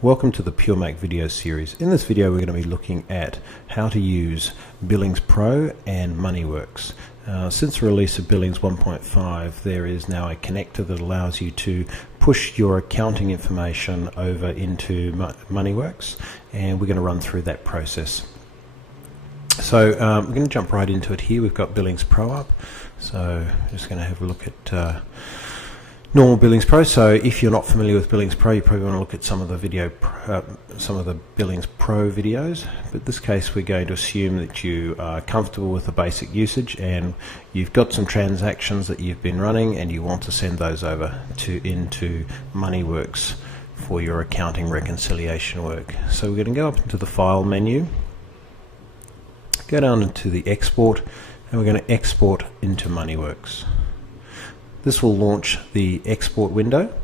Welcome to the PureMac video series. In this video we're going to be looking at how to use Billings Pro and MoneyWorks. Since the release of Billings 1.5 there is now a connector that allows you to push your accounting information over into MoneyWorks, and we're going to run through that process. So we're going to jump right into it here. We've got Billings Pro up, so I'm just going to have a look at normal Billings Pro. So if you're not familiar with Billings Pro, you probably want to look at some of the Billings Pro videos. But in this case, we're going to assume that you are comfortable with the basic usage and you've got some transactions that you've been running and you want to send those over into MoneyWorks for your accounting reconciliation work. So we're going to go up into the File menu, go down into the Export, and we're going to export into MoneyWorks. This will launch the export window,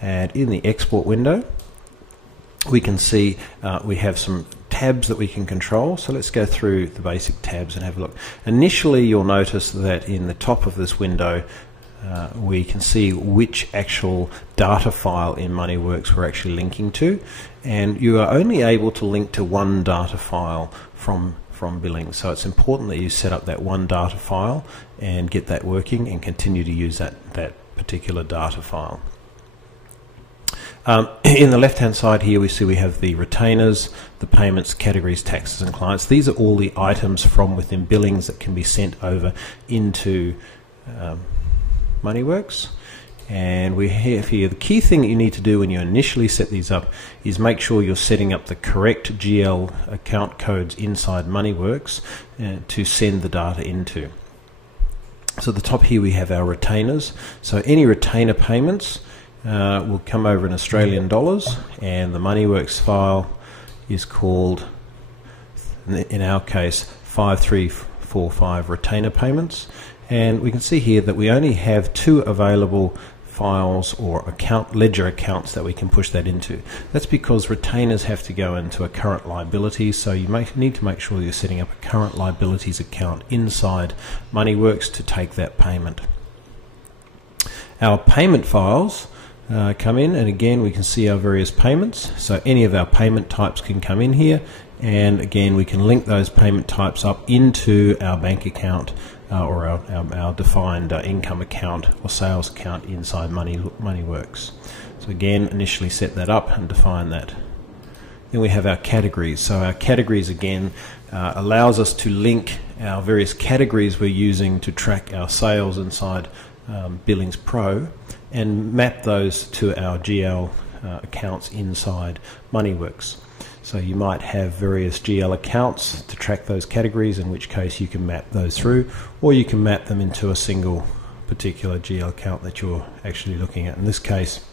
and in the export window we can see we have some tabs that we can control. So let's go through the basic tabs and have a look. Initially you'll notice that in the top of this window we can see which actual data file in MoneyWorks we're actually linking to, and you are only able to link to one data file from Billings. So it's important that you set up that one data file and get that working and continue to use that particular data file. In the left hand side here we see we have the retainers, the payments, categories, taxes and clients. These are all the items from within Billings that can be sent over into MoneyWorks. And we have here the key thing that you need to do when you initially set these up is make sure you're setting up the correct GL account codes inside MoneyWorks to send the data into. So at the top here we have our retainers. So any retainer payments will come over in Australian dollars, and the MoneyWorks file is called, in our case, 5345 retainer payments. And we can see here that we only have two available files or ledger accounts that we can push that into. That's because retainers have to go into a current liabilities, so you need to make sure you're setting up a current liabilities account inside MoneyWorks to take that payment. Our payment files come in, and again we can see our various payments. So any of our payment types can come in here, and again we can link those payment types up into our bank account or our defined income account or sales account inside MoneyWorks. So again, initially set that up and define that. Then we have our categories. So our categories again allows us to link our various categories we're using to track our sales inside Billings Pro and map those to our GL accounts inside MoneyWorks. So you might have various GL accounts to track those categories, in which case you can map those through, or you can map them into a single particular GL account that you're actually looking at. In this case,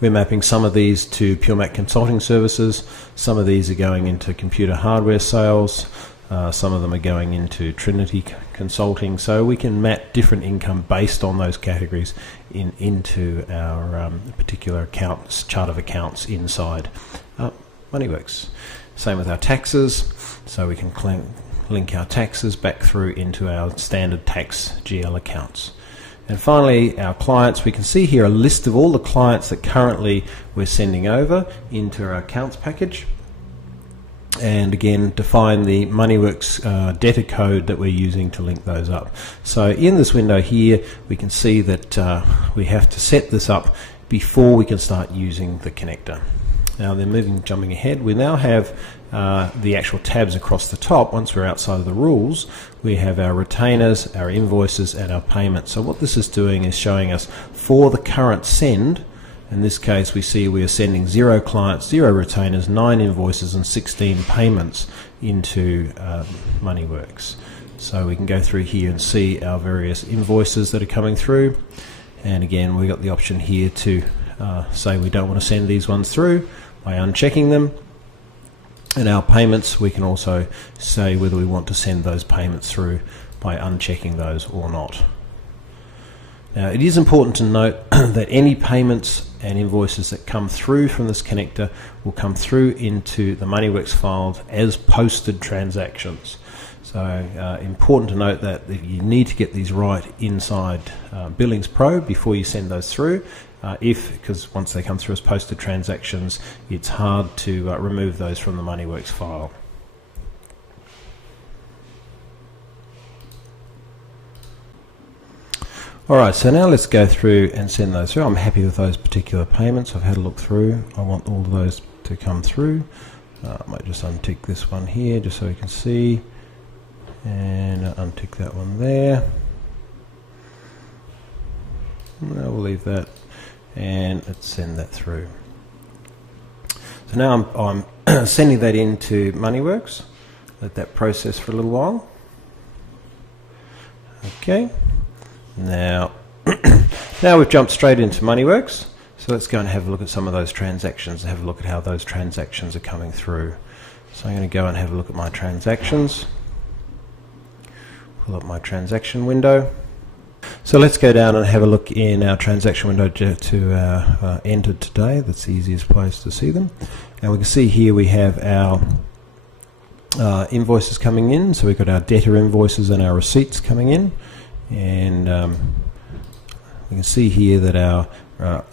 we're mapping some of these to PureMac Consulting Services, some of these are going into computer hardware sales, some of them are going into Trinity Consulting, so we can map different income based on those categories into our particular accounts, chart of accounts inside MoneyWorks. Same with our taxes, so we can link our taxes back through into our standard tax GL accounts. And finally, our clients, we can see here a list of all the clients that currently we're sending over into our accounts package. And again, define the MoneyWorks debtor code that we're using to link those up. So in this window here, we can see that we have to set this up before we can start using the connector. Now then, jumping ahead, we now have the actual tabs across the top. Once we're outside of the rules, we have our retainers, our invoices, and our payments. So what this is doing is showing us for the current send. In this case, we see we are sending 0 clients, 0 retainers, 9 invoices, and 16 payments into MoneyWorks. So we can go through here and see our various invoices that are coming through. And again, we've got the option here to say we don't want to send these ones through by unchecking them. And our payments, we can also say whether we want to send those payments through by unchecking those or not. Now, it is important to note that any payments and invoices that come through from this connector will come through into the MoneyWorks files as posted transactions. So So important to note that you need to get these right inside Billings Pro before you send those through. Because once they come through as posted transactions, it's hard to remove those from the MoneyWorks file. Alright, so now let's go through and send those through. I'm happy with those particular payments. I've had a look through. I want all of those to come through. I might just untick this one here just so we can see, and untick that one there. No, we'll leave that, and let's send that through. So now I'm sending that into MoneyWorks. Let that process for a little while. Okay. Now, now we've jumped straight into MoneyWorks. So let's go and have a look at some of those transactions and have a look at how those transactions are coming through. So I'm going to go and have a look at my transactions. Pull up my transaction window. So let's go down and have a look in our transaction window to entered today. That's the easiest place to see them. And we can see here we have our invoices coming in. So we've got our debtor invoices and our receipts coming in. And we can see here that our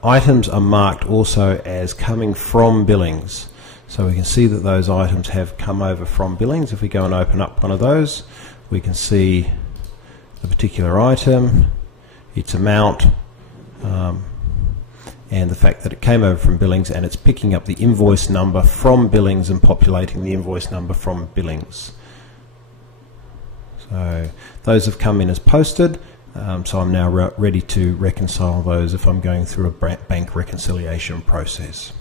items are marked also as coming from Billings. So we can see that those items have come over from Billings. If we go and open up one of those, we can see the particular item, its amount, and the fact that it came over from Billings, and it's picking up the invoice number from Billings and populating the invoice number from Billings. So those have come in as posted, so I'm now ready to reconcile those if I'm going through a bank reconciliation process.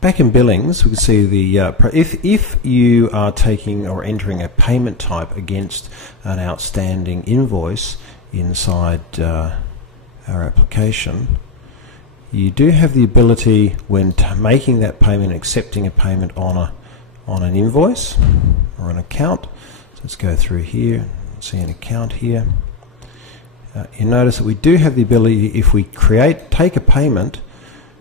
Back in Billings, we can see the if you are taking or entering a payment type against an outstanding invoice inside our application, you do have the ability when making that payment, accepting a payment on an invoice or an account. So let's go through here. See an account here. You notice that we do have the ability, if we take a payment,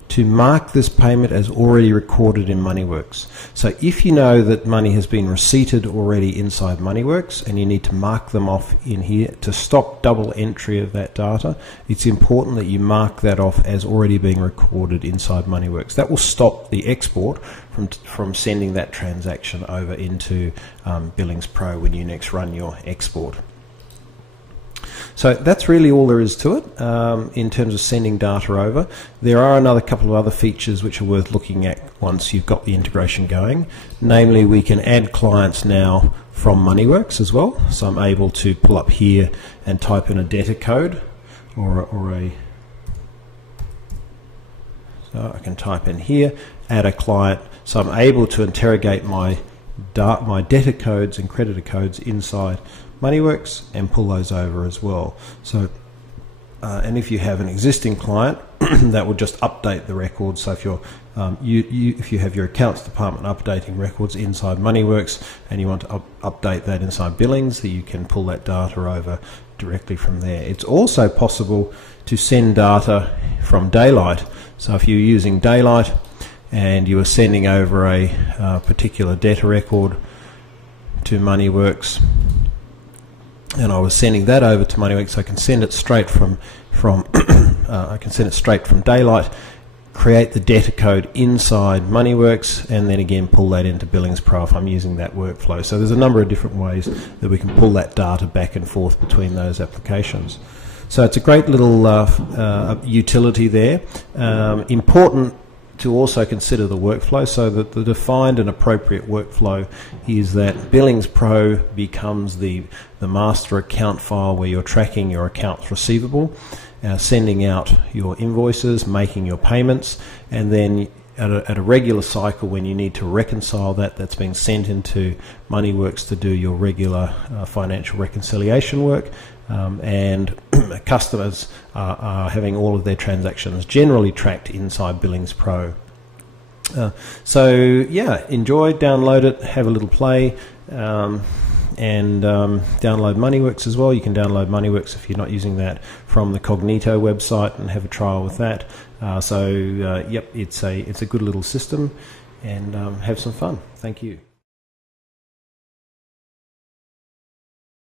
to mark this payment as already recorded in MoneyWorks. So if you know that money has been receipted already inside MoneyWorks and you need to mark them off in here to stop double entry of that data, it's important that you mark that off as already being recorded inside MoneyWorks. That will stop the export from sending that transaction over into Billings Pro when you next run your export. So that's really all there is to it in terms of sending data over. There are another couple of other features which are worth looking at once you've got the integration going. Namely, we can add clients now from MoneyWorks as well. So I'm able to pull up here and type in a debtor code so I can type in here, add a client. So I'm able to interrogate my debtor codes and creditor codes inside MoneyWorks and pull those over as well. So, and if you have an existing client, that will just update the records. So if if you have your accounts department updating records inside MoneyWorks and you want to update that inside Billings, that you can pull that data over directly from there. It's also possible to send data from Daylight. So if you're using Daylight and you are sending over a particular debtor record to MoneyWorks, and I was sending that over to MoneyWorks, I can send it straight from Daylight, create the debtor code inside MoneyWorks, and then again pull that into Billings Pro if I'm using that workflow. So there's a number of different ways that we can pull that data back and forth between those applications. So it's a great little utility there. Important to also consider the workflow, so that the defined and appropriate workflow is that Billings Pro becomes the master account file where you're tracking your accounts receivable, sending out your invoices, making your payments, and then at a regular cycle when you need to reconcile that's being sent into MoneyWorks to do your regular financial reconciliation work, and customers are having all of their transactions generally tracked inside Billings Pro. So yeah, enjoy, download it, have a little play, and download MoneyWorks as well. You can download MoneyWorks if you're not using that from the Cognito website and have a trial with that. Yep, it's a good little system, and have some fun. Thank you.